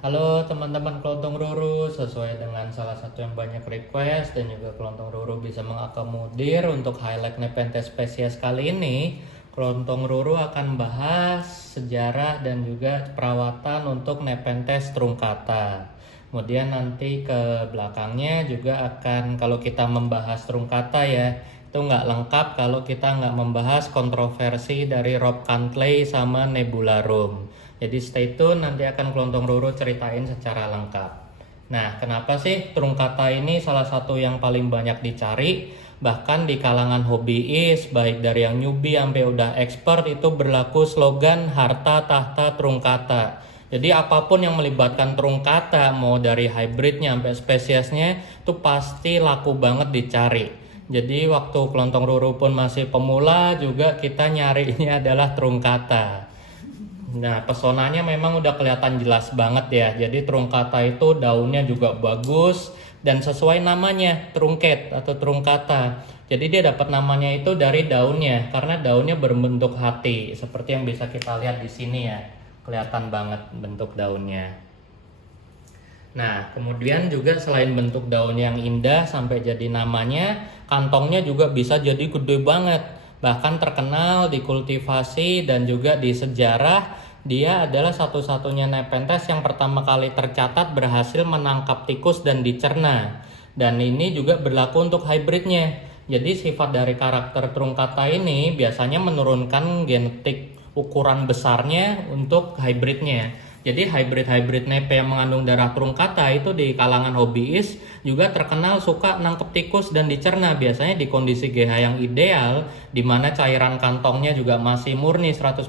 Halo teman-teman Kelontong Ruru, sesuai dengan salah satu yang banyak request dan juga Kelontong Ruru bisa mengakomodir untuk highlight Nepenthes spesies kali ini. Kelontong Ruru akan bahas sejarah dan juga perawatan untuk Nepenthes truncata. Kemudian nanti ke belakangnya juga akan, kalau kita membahas truncata ya, itu nggak lengkap kalau kita nggak membahas kontroversi dari Rob Cantley sama Nebularum. Jadi stay tune, nanti akan Kelontong Ruru ceritain secara lengkap. Nah, kenapa sih truncata ini salah satu yang paling banyak dicari? Bahkan di kalangan hobiis, baik dari yang newbie sampai udah expert, itu berlaku slogan harta tahta truncata. Jadi apapun yang melibatkan truncata, mau dari hybridnya sampai spesiesnya, itu pasti laku banget dicari. Jadi waktu Kelontong Ruru pun masih pemula juga kita nyari ini adalah truncata. Nah, pesonanya memang udah kelihatan jelas banget ya. Jadi truncata itu daunnya juga bagus dan sesuai namanya, trunket atau truncata. Jadi dia dapat namanya itu dari daunnya karena daunnya berbentuk hati seperti yang bisa kita lihat di sini ya. Kelihatan banget bentuk daunnya. Nah, kemudian juga selain bentuk daun yang indah sampai jadi namanya, kantongnya juga bisa jadi gede banget. Bahkan terkenal di kultivasi dan juga di sejarah, dia adalah satu-satunya Nepenthes yang pertama kali tercatat berhasil menangkap tikus dan dicerna. Dan ini juga berlaku untuk hybridnya. Jadi sifat dari karakter truncata ini biasanya menurunkan genetik ukuran besarnya untuk hybridnya. Jadi hybrid-hybrid nepe yang mengandung darah truncata itu di kalangan hobiis juga terkenal suka nangkep tikus dan dicerna, biasanya di kondisi GH yang ideal di mana cairan kantongnya juga masih murni 100%,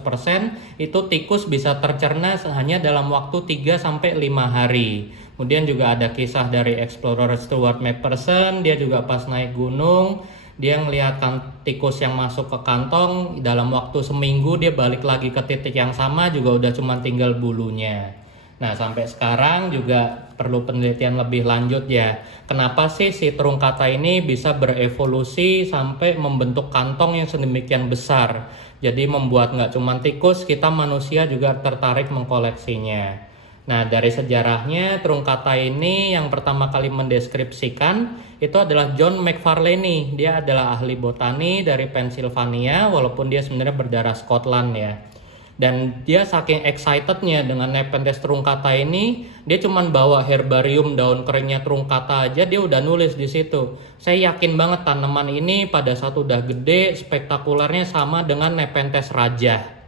itu tikus bisa tercerna hanya dalam waktu 3 sampai 5 hari. Kemudian juga ada kisah dari explorer Stuart Macpherson, dia juga pas naik gunung dia ngelihat tikus yang masuk ke kantong, dalam waktu seminggu dia balik lagi ke titik yang sama juga udah cuma tinggal bulunya. Nah, sampai sekarang juga perlu penelitian lebih lanjut ya. Kenapa sih si truncata ini bisa berevolusi sampai membentuk kantong yang sedemikian besar? Jadi membuat nggak cuma tikus, kita manusia juga tertarik mengkoleksinya. Nah, dari sejarahnya truncata ini yang pertama kali mendeskripsikan itu adalah John McFarlane. Dia adalah ahli botani dari Pennsylvania walaupun dia sebenarnya berdarah Scotland ya. Dan dia saking excitednya dengan Nepenthes truncata ini, dia cuman bawa herbarium daun keringnya truncata aja dia udah nulis di situ. Saya yakin banget tanaman ini pada saat udah gede spektakulernya sama dengan Nepenthes raja.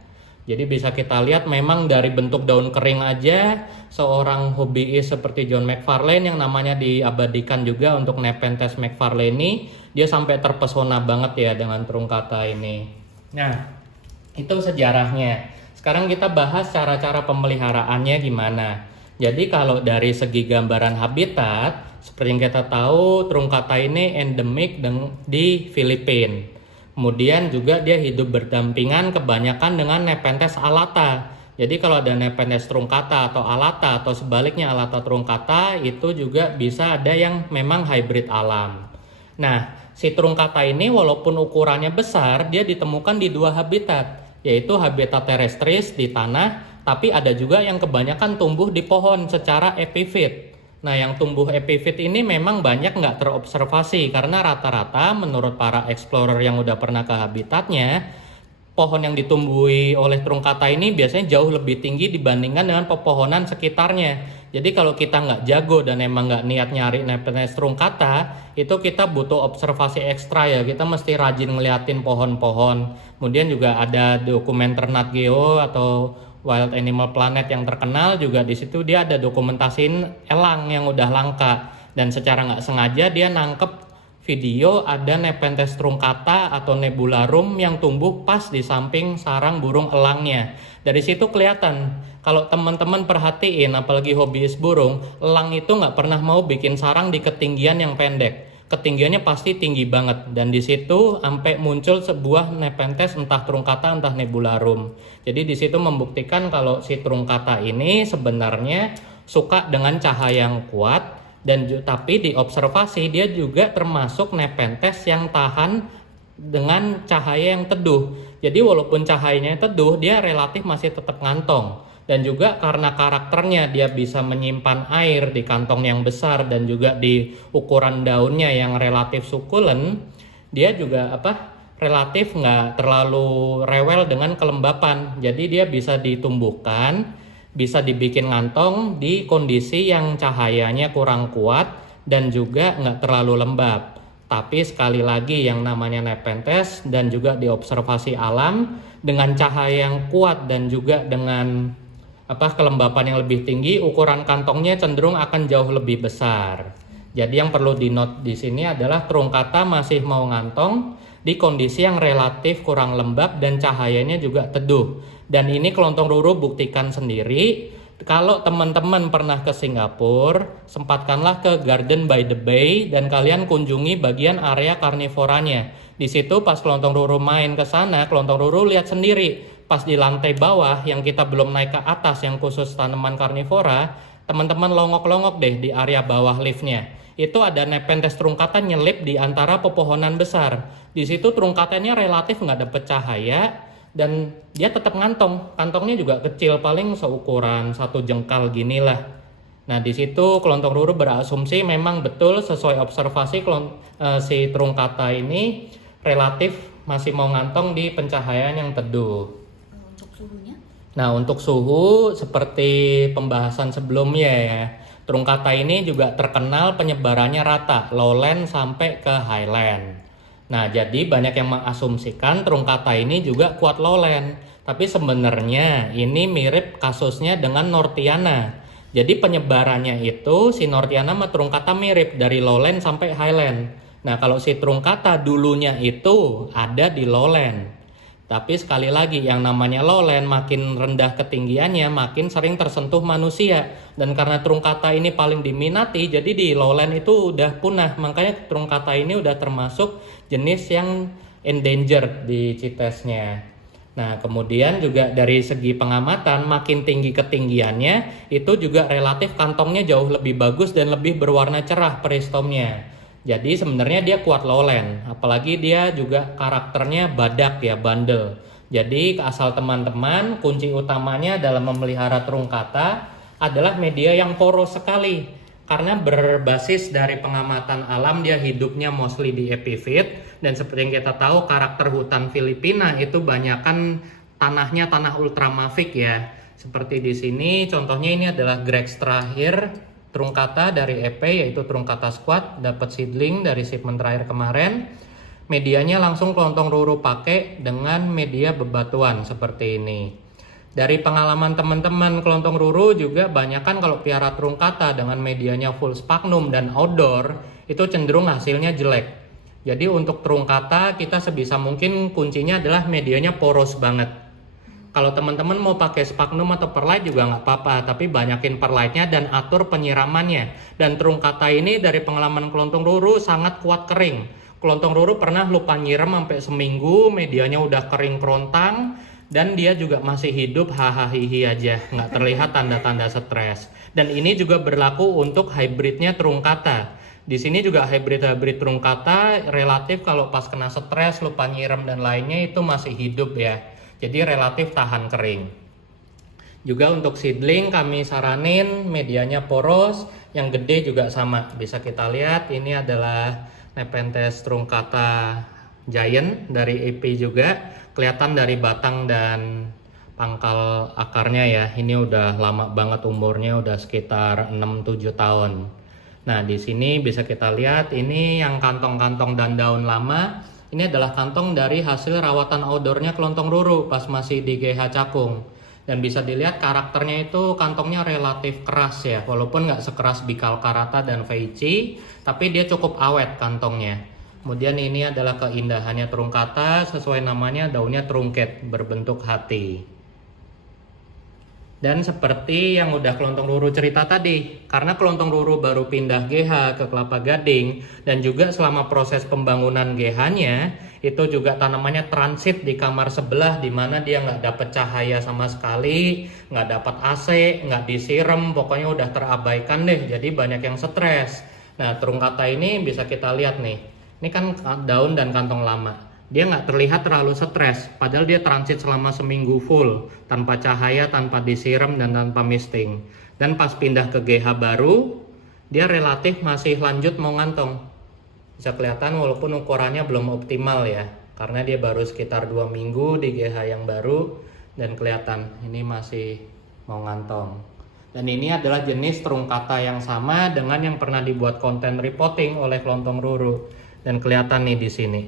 Jadi bisa kita lihat memang dari bentuk daun kering aja seorang hobiis seperti John McFarlane yang namanya diabadikan juga untuk Nepenthes McFarlanei, dia sampai terpesona banget ya dengan truncata ini. Nah, itu sejarahnya. Sekarang kita bahas cara-cara pemeliharaannya gimana. Jadi kalau dari segi gambaran habitat, seperti yang kita tahu truncata ini endemik di Filipina. Kemudian juga dia hidup berdampingan kebanyakan dengan Nepenthes alata. Jadi kalau ada Nepenthes truncata atau alata atau sebaliknya alata truncata itu juga bisa ada yang memang hybrid alam. Nah, si truncata ini walaupun ukurannya besar, dia ditemukan di dua habitat, yaitu habitat terrestris di tanah, tapi ada juga yang kebanyakan tumbuh di pohon secara epifit. Nah, yang tumbuh epifit ini memang banyak nggak terobservasi karena rata-rata menurut para explorer yang udah pernah ke habitatnya, pohon yang ditumbuhi oleh truncata ini biasanya jauh lebih tinggi dibandingkan dengan pepohonan sekitarnya. Jadi kalau kita nggak jago dan emang nggak niat nyari Nepenthes truncata, itu kita butuh observasi ekstra ya. Kita mesti rajin ngeliatin pohon-pohon. Kemudian juga ada dokumenter Nat Geo atau Wild Animal Planet yang terkenal juga di situ dia ada dokumentasiin elang yang udah langka dan secara nggak sengaja dia nangkep video ada Nepenthes truncata atau Nebularum yang tumbuh pas di samping sarang burung elangnya. Dari situ kelihatan kalau teman-teman perhatiin apalagi hobiis burung, elang itu nggak pernah mau bikin sarang di ketinggian yang pendek. Ketinggiannya pasti tinggi banget dan di situ sampai muncul sebuah Nepenthes entah truncata entah Nebularum. Jadi di situ membuktikan kalau si truncata ini sebenarnya suka dengan cahaya yang kuat dan tapi diobservasi dia juga termasuk Nepenthes yang tahan dengan cahaya yang teduh. Jadi walaupun cahayanya teduh dia relatif masih tetap ngantong. Dan juga karena karakternya dia bisa menyimpan air di kantong yang besar dan juga di ukuran daunnya yang relatif sukulen, dia juga relatif nggak terlalu rewel dengan kelembapan. Jadi dia bisa ditumbuhkan, bisa dibikin ngantong di kondisi yang cahayanya kurang kuat dan juga nggak terlalu lembab. Tapi sekali lagi yang namanya Nepenthes dan juga di observasi alam dengan cahaya yang kuat dan juga dengan kelembapan yang lebih tinggi, ukuran kantongnya cenderung akan jauh lebih besar. Jadi yang perlu di note di sini adalah Truncata masih mau ngantong di kondisi yang relatif kurang lembab dan cahayanya juga teduh. Dan ini Kelontong Ruru buktikan sendiri. Kalau teman-teman pernah ke Singapura, sempatkanlah ke Garden by the Bay dan kalian kunjungi bagian area karnivoranya. Di situ pas Kelontong Ruru main ke sana, Kelontong Ruru lihat sendiri. Pas di lantai bawah yang kita belum naik ke atas yang khusus tanaman karnivora, teman-teman longok-longok deh di area bawah liftnya. Itu ada Nepenthes truncata nyelip di antara pepohonan besar. Di situ truncatanya relatif nggak dapet cahaya dan dia tetap ngantong. Kantongnya juga kecil, paling seukuran 1 jengkal gini lah. Nah di situ Kelontong Ruru berasumsi memang betul sesuai observasi si truncata ini relatif masih mau ngantong di pencahayaan yang teduh. Untuk suhunya? Nah untuk suhu seperti pembahasan sebelumnya ya, Truncata ini juga terkenal penyebarannya rata, lowland sampai ke highland. Nah jadi banyak yang mengasumsikan Truncata ini juga kuat lowland, tapi sebenarnya ini mirip kasusnya dengan Nortiana. Jadi penyebarannya itu si Nortiana sama Truncata mirip dari lowland sampai highland. Nah kalau si Truncata dulunya itu ada di lowland. Tapi sekali lagi yang namanya lowland makin rendah ketinggiannya makin sering tersentuh manusia. Dan karena Truncata ini paling diminati, jadi di lowland itu udah punah. Makanya Truncata ini udah termasuk jenis yang endangered di CITES-nya. Nah kemudian juga dari segi pengamatan makin tinggi ketinggiannya itu juga relatif kantongnya jauh lebih bagus dan lebih berwarna cerah peristomnya. Jadi sebenarnya dia kuat lowland, apalagi dia juga karakternya badak ya, bandel. Jadi asal teman-teman, kunci utamanya dalam memelihara Truncata adalah media yang poros sekali. Karena berbasis dari pengamatan alam, dia hidupnya mostly di epiphyte. Dan seperti yang kita tahu, karakter hutan Filipina itu banyakkan tanahnya tanah ultramafik ya. Seperti di sini, contohnya ini adalah Grex terakhir Truncata dari EP yaitu Truncata squat, dapat seedling dari shipment terakhir kemarin. Medianya langsung Kelontong Ruru pakai dengan media bebatuan seperti ini. Dari pengalaman teman-teman Kelontong Ruru juga banyak kan kalau piara Truncata dengan medianya full sphagnum dan outdoor itu cenderung hasilnya jelek. Jadi untuk Truncata kita sebisa mungkin kuncinya adalah medianya poros banget. Kalau teman-teman mau pakai sphagnum atau perlite juga nggak apa-apa, tapi banyakin perlite-nya dan atur penyiramannya. Dan Truncata ini dari pengalaman Kelontong Ruru sangat kuat kering. Kelontong Ruru pernah lupa nyiram sampai seminggu, medianya udah kering kerontang, dan dia juga masih hidup hahaha aja, nggak terlihat tanda-tanda stres. Dan ini juga berlaku untuk hybridnya Truncata. Di sini juga hybrid Truncata relatif kalau pas kena stres, lupa nyiram dan lainnya itu masih hidup ya. Jadi relatif tahan kering. Juga untuk seedling kami saranin medianya poros, yang gede juga sama. Bisa kita lihat ini adalah Nepenthes Truncata Giant dari EP juga. Kelihatan dari batang dan pangkal akarnya ya. Ini udah lama banget umurnya, udah sekitar 6-7 tahun. Nah, di sini bisa kita lihat ini yang kantong-kantong dan daun lama. Ini adalah kantong dari hasil rawatan outdoornya Kelontong Ruru pas masih di GH Cakung. Dan bisa dilihat karakternya itu kantongnya relatif keras ya. Walaupun nggak sekeras Bicalcarata dan Veitchi, tapi dia cukup awet kantongnya. Kemudian ini adalah keindahannya Truncata, sesuai namanya daunnya trunket, berbentuk hati. Dan seperti yang udah Kelontong Ruru cerita tadi, karena Kelontong Ruru baru pindah GH ke Kelapa Gading dan juga selama proses pembangunan GH-nya itu juga tanamannya transit di kamar sebelah di mana dia nggak dapat cahaya sama sekali, nggak dapat AC, nggak disiram, pokoknya udah terabaikan deh. Jadi banyak yang stres. Nah, Truncata ini bisa kita lihat nih. Ini kan daun dan kantong lama. dia nggak terlihat terlalu stres, padahal dia transit selama seminggu full, tanpa cahaya, tanpa disiram, dan tanpa misting. Dan pas pindah ke GH baru, dia relatif masih lanjut mau ngantong. Bisa kelihatan walaupun ukurannya belum optimal ya, karena dia baru sekitar 2 minggu di GH yang baru, dan kelihatan ini masih mau ngantong. Dan ini adalah jenis terung kata yang sama dengan yang pernah dibuat konten repotting oleh Kelontong Ruru. Dan kelihatan nih di sini.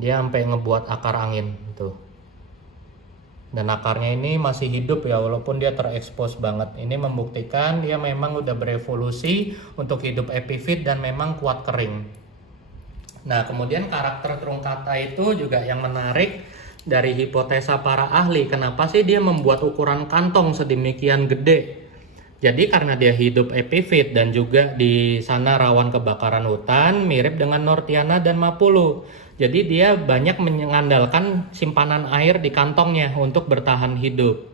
Dia sampai ngebuat akar angin tuh. Dan akarnya ini masih hidup ya, walaupun dia terekspos banget. Ini membuktikan dia memang udah berevolusi untuk hidup epifit dan memang kuat kering. Nah, kemudian karakter terung kata itu juga yang menarik dari hipotesa para ahli. Kenapa sih dia membuat ukuran kantong sedemikian gede? Jadi karena dia hidup epifit dan juga di sana rawan kebakaran hutan, mirip dengan Nortiana dan Mapulu. Jadi dia banyak mengandalkan simpanan air di kantongnya untuk bertahan hidup.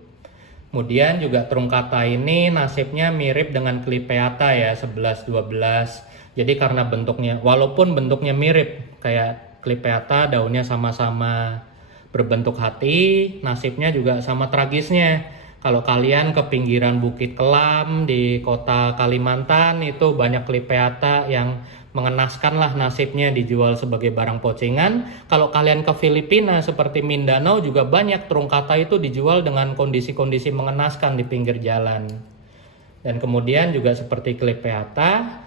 Kemudian juga terung kata ini nasibnya mirip dengan Clipeata ya, 11-12. Jadi karena bentuknya, walaupun bentuknya mirip kayak Clipeata, daunnya sama-sama berbentuk hati, nasibnya juga sama tragisnya. Kalau kalian ke pinggiran Bukit Kelam di kota Kalimantan, itu banyak Clipeata yang mengenaskan lah nasibnya, dijual sebagai barang pocingan. Kalau kalian ke Filipina seperti Mindanao juga banyak terung kata itu dijual dengan kondisi-kondisi mengenaskan di pinggir jalan. Dan kemudian juga seperti Clipeata,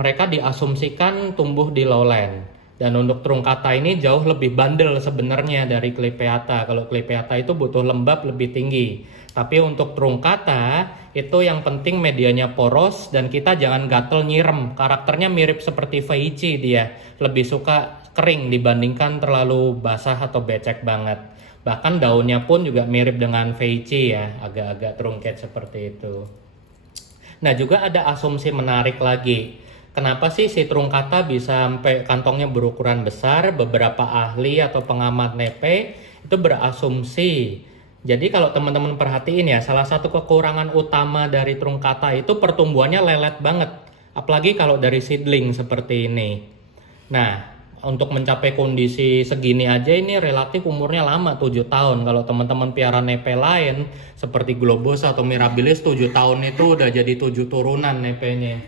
mereka diasumsikan tumbuh di lowland. Dan untuk terung kata ini jauh lebih bandel sebenarnya dari Clipeata. Kalau Clipeata itu butuh lembab lebih tinggi. Tapi untuk terung kata itu yang penting medianya poros dan kita jangan gatel nyirem. Karakternya mirip seperti Feici dia. Lebih suka kering dibandingkan terlalu basah atau becek banget. Bahkan daunnya pun juga mirip dengan Feici ya. Agak-agak trunket seperti itu. Nah, juga ada asumsi menarik lagi. Kenapa sih si terung kata bisa sampai kantongnya berukuran besar? Beberapa ahli atau pengamat nepe itu berasumsi. Jadi kalau teman-teman perhatiin ya, salah satu kekurangan utama dari terung kata itu pertumbuhannya lelet banget. Apalagi kalau dari seedling seperti ini. Nah, untuk mencapai kondisi segini aja ini relatif umurnya lama, 7 tahun. Kalau teman-teman piara nepe lain seperti Globos atau Mirabilis, 7 tahun itu udah jadi 7 turunan nepenya.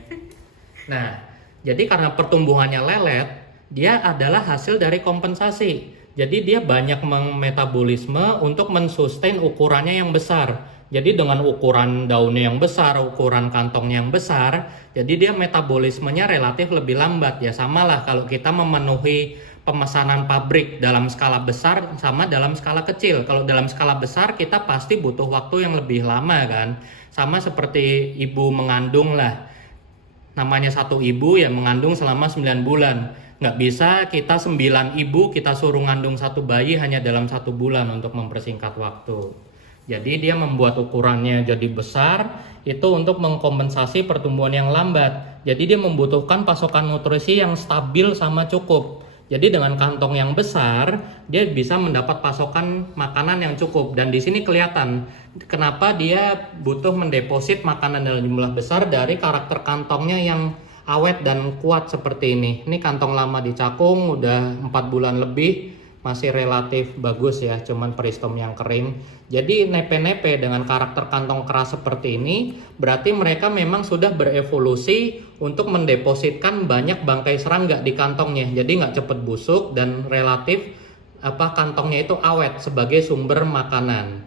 Nah, jadi karena pertumbuhannya lelet, dia adalah hasil dari kompensasi. Jadi dia banyak metabolisme untuk mensustain ukurannya yang besar. Jadi dengan ukuran daunnya yang besar, ukuran kantongnya yang besar, jadi dia metabolismenya relatif lebih lambat. Ya samalah kalau kita memenuhi pemesanan pabrik dalam skala besar sama dalam skala kecil. Kalau dalam skala besar kita pasti butuh waktu yang lebih lama kan. Sama seperti ibu mengandung lah. Namanya satu ibu ya mengandung selama 9 bulan. Nggak bisa kita 9 ibu kita suruh ngandung satu bayi hanya dalam 1 bulan untuk mempersingkat waktu. Jadi dia membuat ukurannya jadi besar itu untuk mengkompensasi pertumbuhan yang lambat. Jadi dia membutuhkan pasokan nutrisi yang stabil sama cukup. Jadi dengan kantong yang besar dia bisa mendapat pasokan makanan yang cukup. Dan di sini kelihatan kenapa dia butuh mendeposit makanan dalam jumlah besar dari karakter kantongnya yang awet dan kuat seperti ini. Ini kantong lama di cakung udah 4 bulan lebih, masih relatif bagus ya, cuman peristom yang kering. Jadi nepe-nepe dengan karakter kantong keras seperti ini berarti mereka memang sudah berevolusi untuk mendepositkan banyak bangkai serangga di kantongnya. Jadi nggak cepet busuk dan relatif kantongnya itu awet sebagai sumber makanan.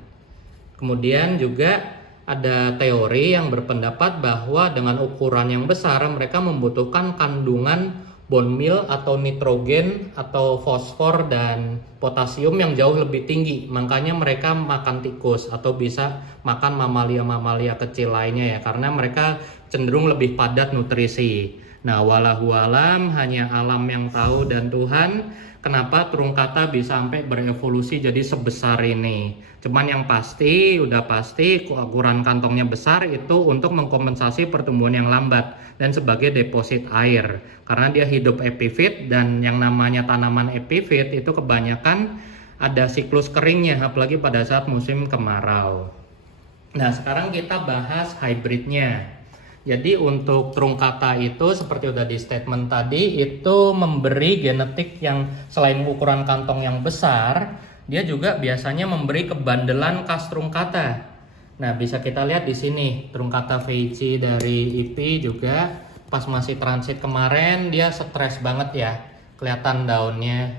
Kemudian juga ada teori yang berpendapat bahwa dengan ukuran yang besar mereka membutuhkan kandungan bone meal atau nitrogen atau fosfor dan potasium yang jauh lebih tinggi. Makanya mereka makan tikus atau bisa makan mamalia-mamalia kecil lainnya ya, karena mereka cenderung lebih padat nutrisi. Nah, walahu alam, hanya alam yang tahu dan Tuhan kenapa terung kata bisa sampai berevolusi jadi sebesar ini. Cuman yang pasti, udah pasti ukuran kantongnya besar itu untuk mengkompensasi pertumbuhan yang lambat dan sebagai deposit air. Karena dia hidup epifit dan yang namanya tanaman epifit itu kebanyakan ada siklus keringnya, apalagi pada saat musim kemarau. Nah, sekarang kita bahas hybridnya. Jadi untuk truncata itu seperti udah di statement tadi, itu memberi genetik yang selain ukuran kantong yang besar, dia juga biasanya memberi kebandelan khas truncata. Nah, bisa kita lihat di sini truncata veici dari IP juga pas masih transit kemarin dia stres banget ya. Kelihatan daunnya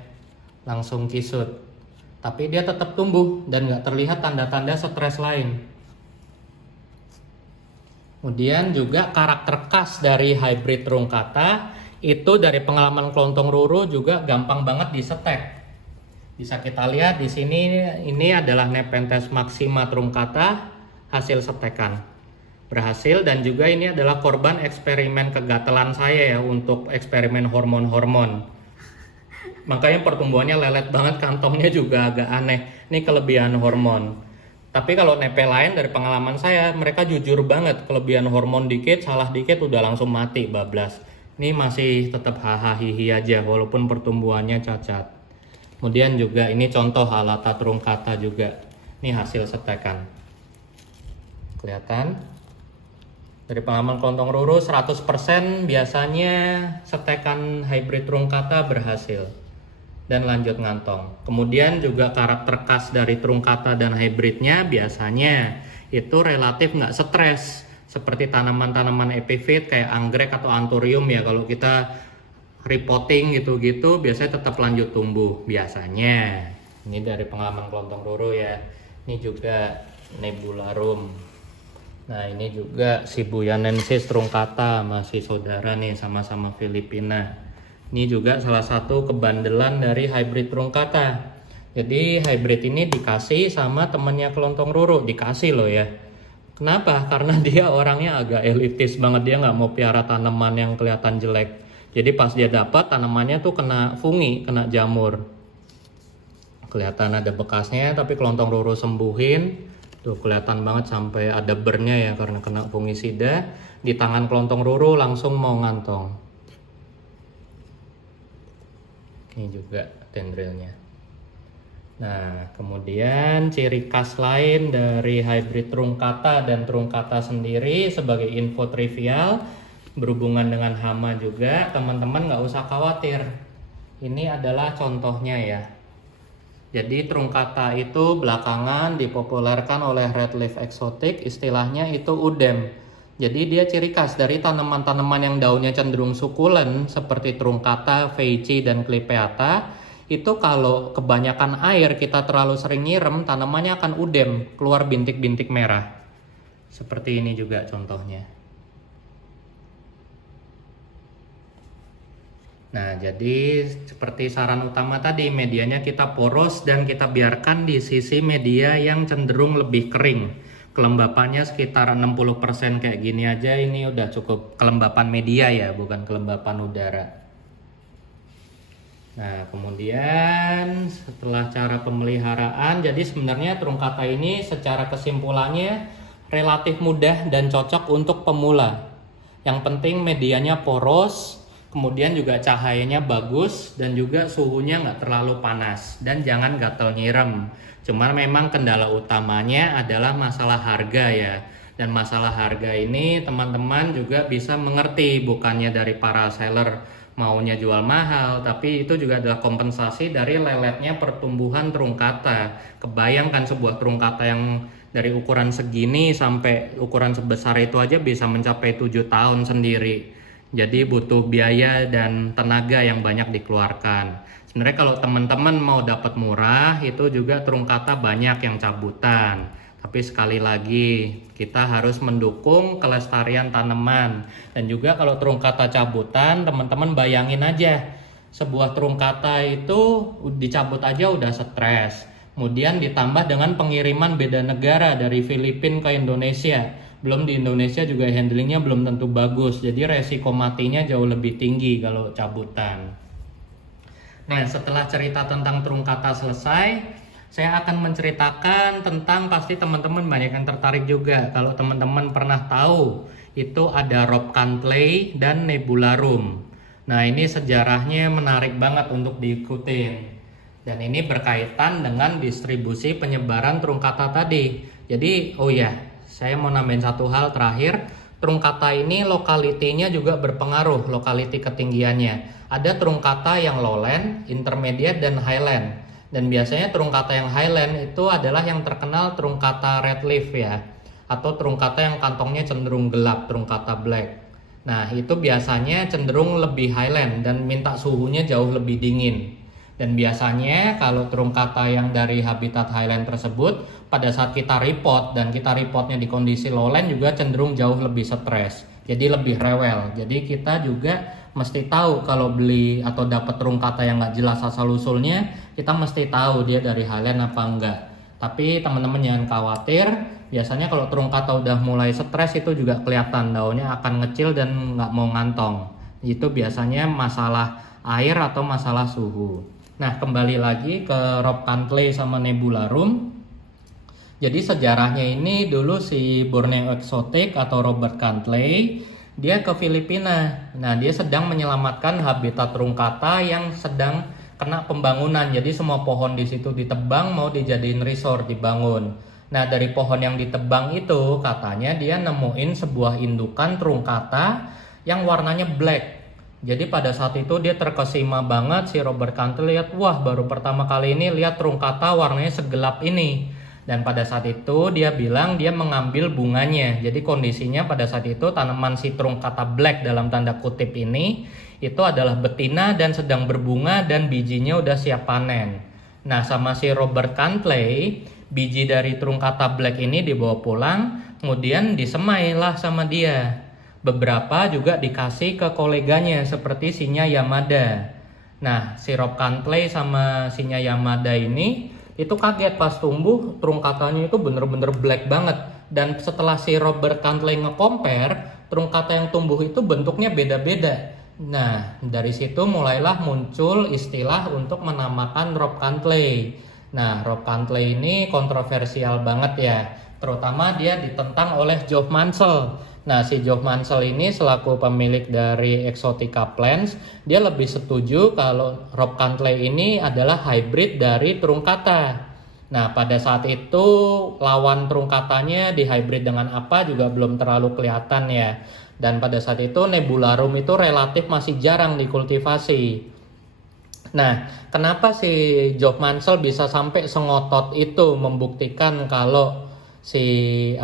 langsung kisut. Tapi dia tetap tumbuh dan nggak terlihat tanda-tanda stres lain. Kemudian juga karakter khas dari hybrid truncata itu dari pengalaman kelontong Ruru juga gampang banget disetek. Bisa kita lihat di sini ini adalah Nepenthes maxima truncata hasil setekan. Berhasil dan juga ini adalah korban eksperimen kegatelan saya ya untuk eksperimen hormon-hormon. Makanya pertumbuhannya lelet banget, kantongnya juga agak aneh. Ini kelebihan hormon. Tapi kalau nepe lain dari pengalaman saya, mereka jujur banget, kelebihan hormon dikit, salah dikit udah langsung mati bablas. Ini masih tetap hahaha aja walaupun pertumbuhannya cacat. Kemudian juga ini contoh Alata truncata juga. Ini hasil setekan. Kelihatan? Dari pengalaman kelontong Ruru 100% biasanya setekan hybrid truncata berhasil. Dan lanjut ngantong. Kemudian juga karakter khas dari truncata dan hybridnya biasanya itu relatif nggak stres seperti tanaman-tanaman epifit kayak anggrek atau anthurium ya, kalau kita repotting gitu-gitu biasanya tetap lanjut tumbuh biasanya. Ini dari pengalaman kelontong Ruru ya. Ini juga nebularum. Nah ini juga Sibuyanensis truncata, masih saudara nih, sama-sama Filipina. Ini juga salah satu kebandelan dari hybrid truncata. Jadi hybrid ini dikasih sama temannya kelontong Ruru, dikasih loh ya. Kenapa? Karena dia orangnya agak elitis banget, dia nggak mau piara tanaman yang kelihatan jelek. Jadi pas dia dapat tanamannya tuh kena fungi, kena jamur. Kelihatan ada bekasnya, tapi kelontong Ruru sembuhin. Tuh kelihatan banget sampai ada burnnya ya karena kena fungisida. Di tangan kelontong Ruru langsung mau ngantong. Ini juga tendrilnya. Nah, kemudian ciri khas lain dari hybrid truncata dan truncata sendiri sebagai info trivial berhubungan dengan hama juga, teman-teman nggak usah khawatir. Ini adalah contohnya ya. Jadi truncata itu belakangan dipopulerkan oleh Redleaf Exotic, istilahnya itu udem. Jadi dia ciri khas dari tanaman-tanaman yang daunnya cenderung sukulen seperti truncata, veici, dan clypeata. Itu kalau kebanyakan air kita terlalu sering nyiram, tanamannya akan udem, keluar bintik-bintik merah. Seperti ini juga contohnya. Nah, jadi seperti saran utama tadi, medianya kita poros dan kita biarkan di sisi media yang cenderung lebih kering. Kelembapannya sekitar 60% kayak gini aja, ini udah cukup kelembapan media ya, bukan kelembapan udara. Nah, kemudian setelah cara pemeliharaan, jadi sebenarnya truncata ini secara kesimpulannya relatif mudah dan cocok untuk pemula. Yang penting medianya poros, kemudian juga cahayanya bagus, dan juga suhunya nggak terlalu panas, dan jangan gatel nyirem. Cuman memang kendala utamanya adalah masalah harga ya. Dan masalah harga ini teman-teman juga bisa mengerti, bukannya dari para seller maunya jual mahal, tapi itu juga adalah kompensasi dari leletnya pertumbuhan truncata. Kebayangkan sebuah truncata yang dari ukuran segini sampai ukuran sebesar itu aja bisa mencapai 7 tahun sendiri. Jadi butuh biaya dan tenaga yang banyak dikeluarkan. Sebenarnya kalau teman-teman mau dapat murah, itu juga truncata banyak yang cabutan. Tapi sekali lagi, kita harus mendukung kelestarian tanaman. Dan juga kalau truncata cabutan, teman-teman bayangin aja, sebuah truncata itu dicabut aja udah stres. Kemudian ditambah dengan pengiriman beda negara dari Filipina ke Indonesia. Belum di Indonesia juga handlingnya belum tentu bagus. Jadi resiko matinya jauh lebih tinggi kalau cabutan. Nah, setelah cerita tentang truncata selesai, saya akan menceritakan tentang, pasti teman-teman banyak yang tertarik juga. Kalau teman-teman pernah tahu, itu ada Rob Cantley dan Nebularum. Nah, ini sejarahnya menarik banget untuk diikutin. Dan ini berkaitan dengan distribusi penyebaran truncata tadi. Jadi, oh ya, saya mau nambahin satu hal terakhir. Truncata ini lokalitinya juga berpengaruh, lokaliti ketinggiannya. Ada truncata yang lowland, intermediate, dan highland. Dan biasanya truncata yang highland itu adalah yang terkenal truncata redleaf ya, atau truncata yang kantongnya cenderung gelap, truncata black. Nah, itu biasanya cenderung lebih highland dan minta suhunya jauh lebih dingin. Dan biasanya kalau truncata yang dari habitat highland tersebut, pada saat kita repot dan kita reportnya di kondisi lowland juga cenderung jauh lebih stres. Jadi lebih rewel. Jadi kita juga mesti tahu kalau beli atau dapat truncata yang nggak jelas asal-usulnya, kita mesti tahu dia dari highland apa enggak. Tapi teman-teman jangan khawatir, biasanya kalau truncata udah mulai stres itu juga kelihatan daunnya akan ngecil dan nggak mau ngantong. Itu biasanya masalah air atau masalah suhu. Nah, kembali lagi ke Rob Cantley sama Nebularum. Jadi sejarahnya ini dulu si Borneo Exotic atau Robert Cantley, dia ke Filipina. Nah, dia sedang menyelamatkan habitat truncata yang sedang kena pembangunan. Jadi semua pohon di situ ditebang mau dijadiin resort, dibangun. Nah, dari pohon yang ditebang itu katanya dia nemuin sebuah indukan truncata yang warnanya black. Jadi pada saat itu dia terkesima banget si Robert Cantley, lihat, wah baru pertama kali ini lihat truncata warnanya segelap ini. Dan pada saat itu dia bilang dia mengambil bunganya. Jadi kondisinya pada saat itu tanaman si truncata black dalam tanda kutip ini itu adalah betina dan sedang berbunga dan bijinya udah siap panen. Nah, sama si Robert Cantley, biji dari truncata black ini dibawa pulang, kemudian disemailah sama dia. Beberapa juga dikasih ke koleganya seperti Shinya Yamada. Nah, si Rob Cantley sama Shinya Yamada ini itu kaget pas tumbuh truncatanya itu bener-bener black banget. Dan setelah si Robert Cantley nge-compare, truncata yang tumbuh itu bentuknya beda-beda. Nah, dari situ mulailah muncul istilah untuk menamakan Rob Cantley. Nah, Rob Cantley ini kontroversial banget ya. Terutama dia ditentang oleh Geoff Mansell. Nah, si Geoff Mansell ini selaku pemilik dari Exotica Plants, dia lebih setuju kalau Rob Cantley ini adalah hybrid dari truncata. Nah, pada saat itu lawan truncatanya di hybrid dengan apa juga belum terlalu kelihatan ya. Dan pada saat itu Nebularum itu relatif masih jarang dikultivasi. Nah, kenapa si Geoff Mansell bisa sampai sengotot itu membuktikan kalau si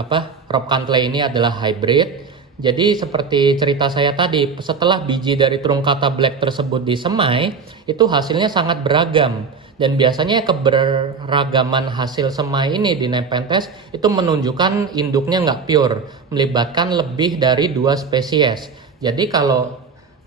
Rob Cantley ini adalah hybrid? Jadi seperti cerita saya tadi, setelah biji dari truncata black tersebut disemai, itu hasilnya sangat beragam. Dan biasanya keberagaman hasil semai ini di Nepenthes itu menunjukkan induknya nggak pure, melibatkan lebih dari 2 spesies. Jadi kalau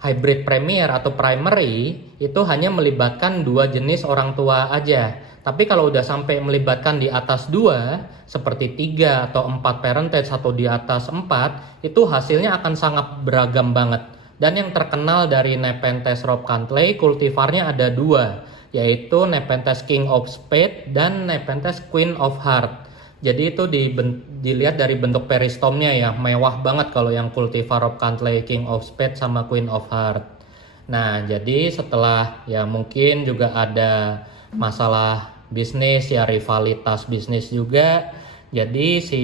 hybrid premier atau primary itu hanya melibatkan 2 jenis orang tua aja. Tapi kalau udah sampai melibatkan di atas 2, seperti 3 atau 4 parentage atau di atas 4, itu hasilnya akan sangat beragam banget. Dan yang terkenal dari Nepenthes Rob Cantley, kultivarnya ada 2, yaitu Nepenthes King of Spades dan Nepenthes Queen of Hearts. Jadi itu dilihat dari bentuk peristomnya ya, mewah banget kalau yang kultivar Rob Cantley King of Spades sama Queen of Hearts. Nah, jadi setelah ya mungkin juga ada masalah bisnis ya, rivalitas bisnis juga. Jadi si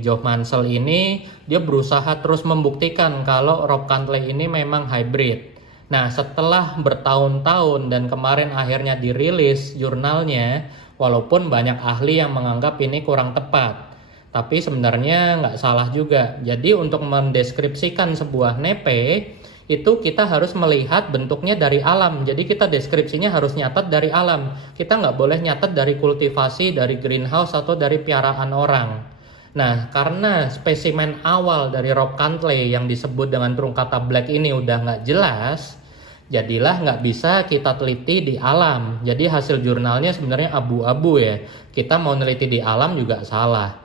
Geoff Mansell ini dia berusaha terus membuktikan kalau Rob Cantley ini memang hybrid. Nah, setelah bertahun-tahun dan kemarin akhirnya dirilis jurnalnya, walaupun banyak ahli yang menganggap ini kurang tepat, tapi sebenarnya nggak salah juga. Jadi untuk mendeskripsikan sebuah nepe itu kita harus melihat bentuknya dari alam. Jadi kita deskripsinya harus nyatet dari alam. Kita nggak boleh nyatet dari kultivasi, dari greenhouse atau dari piaraan orang. Nah, karena spesimen awal dari Rob Cantley yang disebut dengan truncata black ini udah nggak jelas, jadilah nggak bisa kita teliti di alam. Jadi hasil jurnalnya sebenarnya abu-abu ya. Kita mau neliti di alam juga salah.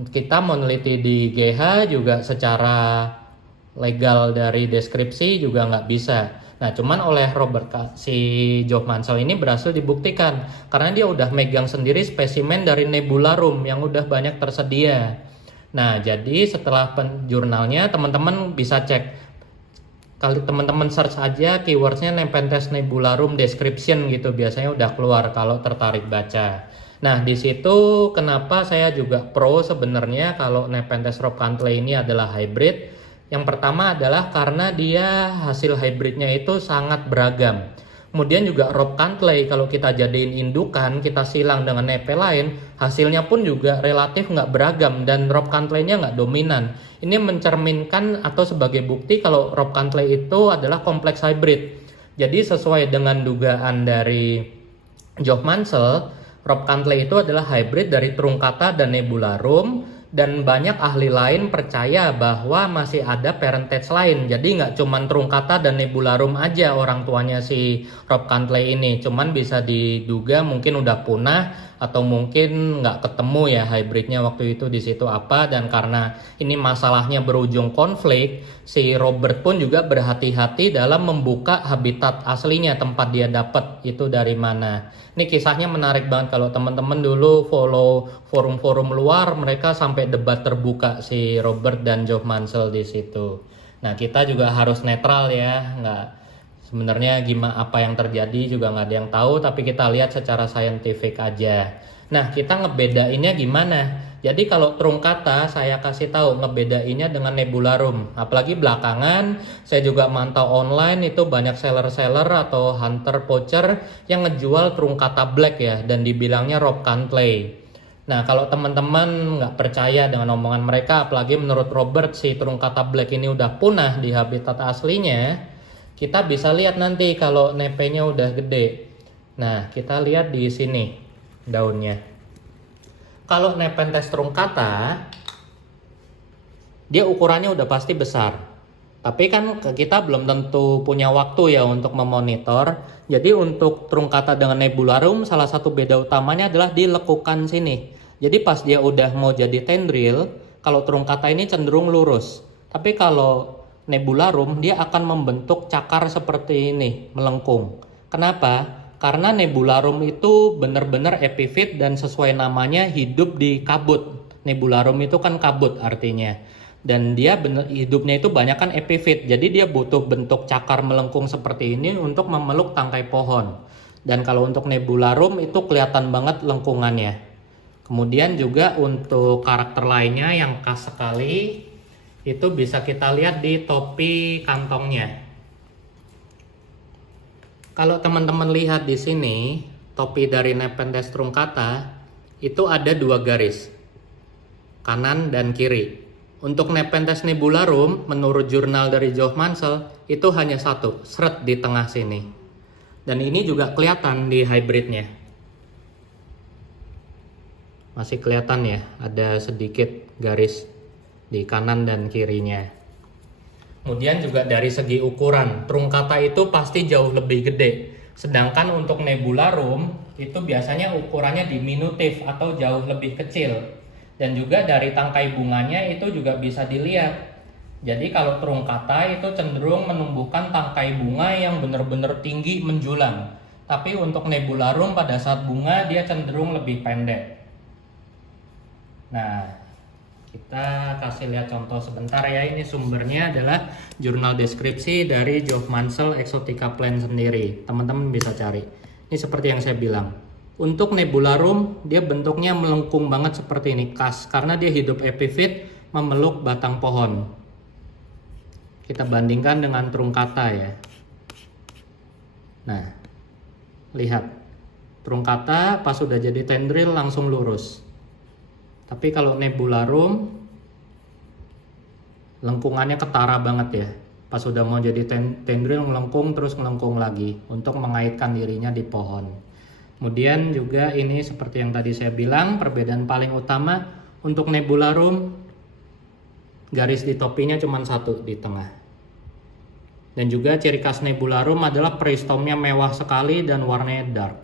Kita mau neliti di GH juga secara legal dari deskripsi juga nggak bisa. Nah, cuman oleh si Geoff Mansell ini berhasil dibuktikan karena dia udah megang sendiri spesimen dari Nebularum yang udah banyak tersedia. Nah, jadi setelah jurnalnya teman-teman bisa cek. Kalau teman-teman search aja keywordsnya Nepenthes Nebularum description gitu, biasanya udah keluar kalau tertarik baca. Nah, di situ kenapa saya juga pro sebenarnya kalau Nepenthes Rob Cantley ini adalah hybrid. Yang pertama adalah karena dia hasil hybridnya itu sangat beragam. Kemudian juga Rob Cantley kalau kita jadiin indukan, kita silang dengan nepe lain, hasilnya pun juga relatif nggak beragam dan Rob Cantley-nya nggak dominan. Ini mencerminkan atau sebagai bukti kalau Rob Cantley itu adalah kompleks hybrid. Jadi sesuai dengan dugaan dari Geoff Mansell, Rob Cantley itu adalah hybrid dari Truncata dan Nebularum, dan banyak ahli lain percaya bahwa masih ada parentage lain. Jadi nggak cuman Truncata dan Nebularum aja orang tuanya si Rob Cantley ini, cuman bisa diduga mungkin udah punah atau mungkin nggak ketemu ya hybridnya waktu itu di situ apa. Dan karena ini masalahnya berujung konflik, si Robert pun juga berhati-hati dalam membuka habitat aslinya, tempat dia dapat itu dari mana. Ini kisahnya menarik banget kalau teman-teman dulu follow forum-forum luar, mereka sampai debat terbuka si Robert dan Geoff Mansell di situ. Nah, kita juga harus netral ya, nggak sebenarnya gimana apa yang terjadi juga nggak ada yang tahu, tapi kita lihat secara saintifik aja. Nah, kita ngebedainnya gimana? Jadi kalau Truncata saya kasih tahu ngebedainnya dengan Nebularum. Apalagi belakangan saya juga mantau online itu banyak seller-seller atau hunter poacher yang ngejual Truncata Black ya, dan dibilangnya Rob Cantley. Nah, kalau teman-teman nggak percaya dengan omongan mereka, apalagi menurut Robert si Truncata Black ini udah punah di habitat aslinya, kita bisa lihat nanti kalau nepenya udah gede. Nah, kita lihat di sini daunnya. Kalau Nepenthes truncata, dia ukurannya udah pasti besar. Tapi kan kita belum tentu punya waktu ya untuk memonitor. Jadi untuk Truncata dengan Nebularum, salah satu beda utamanya adalah di lekukan sini. Jadi pas dia udah mau jadi tendril, kalau Truncata ini cenderung lurus. Tapi kalau Nebularum, dia akan membentuk cakar seperti ini, melengkung. Kenapa? Karena Nebularum itu benar-benar epifit dan sesuai namanya hidup di kabut. Nebularum itu kan kabut artinya. Dan dia hidupnya itu banyak kan epifit. Jadi dia butuh bentuk cakar melengkung seperti ini untuk memeluk tangkai pohon. Dan kalau untuk Nebularum itu kelihatan banget lengkungannya. Kemudian juga untuk karakter lainnya yang khas sekali, itu bisa kita lihat di topi kantongnya. Kalau teman-teman lihat di sini, topi dari Nepenthes truncata itu ada 2 garis, kanan dan kiri. Untuk Nepenthes nebularum, menurut jurnal dari Geoff Mansell, itu hanya 1, seret di tengah sini. Dan ini juga kelihatan di hybridnya. Masih kelihatan ya, ada sedikit garis di kanan dan kirinya. Kemudian juga dari segi ukuran, Truncata itu pasti jauh lebih gede. Sedangkan untuk Nebularum itu biasanya ukurannya diminutif atau jauh lebih kecil. Dan juga dari tangkai bunganya itu juga bisa dilihat. Jadi kalau Truncata itu cenderung menumbuhkan tangkai bunga yang benar-benar tinggi menjulang. Tapi untuk Nebularum pada saat bunga dia cenderung lebih pendek. Nah, kita kasih lihat contoh sebentar ya. Ini sumbernya adalah jurnal deskripsi dari Geoff Mansell Exotica Plant sendiri. Teman-teman bisa cari. Ini seperti yang saya bilang. Untuk Nebularum dia bentuknya melengkung banget seperti ini, khas karena dia hidup epifit memeluk batang pohon. Kita bandingkan dengan Truncata ya. Nah, lihat. Truncata pas sudah jadi tendril langsung lurus. Tapi kalau Nebularum lengkungannya ketara banget ya. Pas sudah mau jadi tendril melengkung terus melengkung lagi untuk mengaitkan dirinya di pohon. Kemudian juga ini seperti yang tadi saya bilang, perbedaan paling utama untuk Nebularum garis di topinya cuma 1 di tengah. Dan juga ciri khas Nebularum adalah peristomnya mewah sekali dan warnanya dark.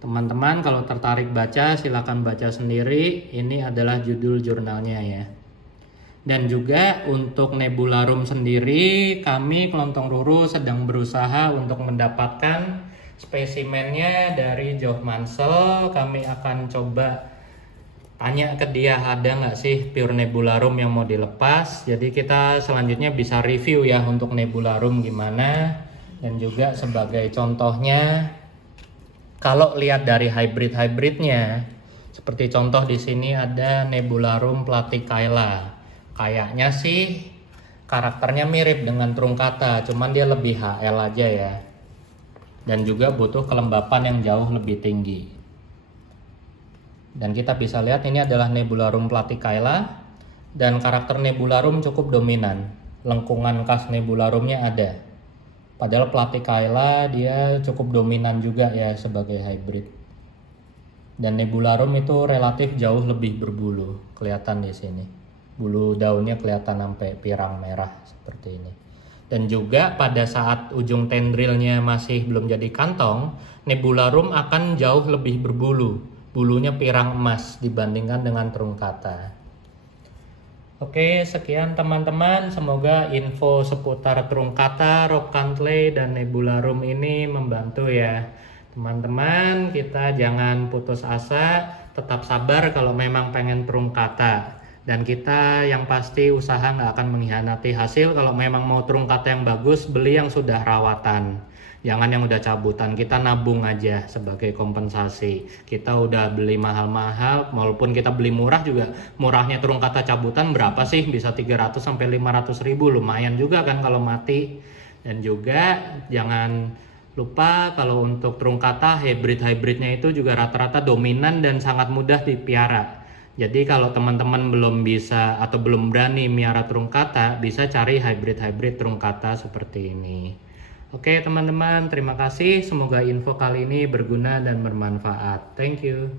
Teman-teman kalau tertarik baca silakan baca sendiri, ini adalah judul jurnalnya ya. Dan juga untuk Nebularum sendiri kami Kelontong Ruru sedang berusaha untuk mendapatkan spesimennya dari Geoff Mansell. Kami akan coba tanya ke dia ada nggak sih pure Nebularum yang mau dilepas. Jadi kita selanjutnya bisa review ya untuk Nebularum gimana. Dan juga sebagai contohnya Kalau lihat dari hybrid-hybridnya, seperti contoh di sini ada Nebularum platykaila. Kayaknya sih karakternya mirip dengan truncata, cuman dia lebih HL aja ya. Dan juga butuh kelembapan yang jauh lebih tinggi. Dan kita bisa lihat ini adalah Nebularum platykaila, dan karakter Nebularum cukup dominan. Lengkungan khas Nebularumnya ada. Padahal platykaila dia cukup dominan juga ya sebagai hybrid. Dan Nebularum itu relatif jauh lebih berbulu, kelihatan di sini. Bulu daunnya kelihatan sampai pirang merah seperti ini. Dan juga pada saat ujung tendrilnya masih belum jadi kantong, Nebularum akan jauh lebih berbulu. Bulunya pirang emas dibandingkan dengan truncata. Oke, sekian teman-teman. Semoga info seputar truncata, Rockcantley, dan Nebularum ini membantu ya. Teman-teman, kita jangan putus asa, tetap sabar kalau memang pengen truncata. Dan kita yang pasti usaha nggak akan mengkhianati hasil. Kalau memang mau truncata yang bagus, beli yang sudah rawatan. Jangan yang udah cabutan, kita nabung aja sebagai kompensasi. Kita udah beli mahal-mahal, walaupun kita beli murah juga, murahnya truncata cabutan berapa sih? Bisa 300 sampai 500 ribu, lumayan juga kan kalau mati. Dan juga jangan lupa kalau untuk truncata hybrid-hybridnya itu juga rata-rata dominan dan sangat mudah dipiara. Jadi kalau teman-teman belum bisa atau belum berani miara truncata, bisa cari hybrid-hybrid truncata seperti ini. Oke teman-teman, terima kasih. Semoga info kali ini berguna dan bermanfaat. Thank you.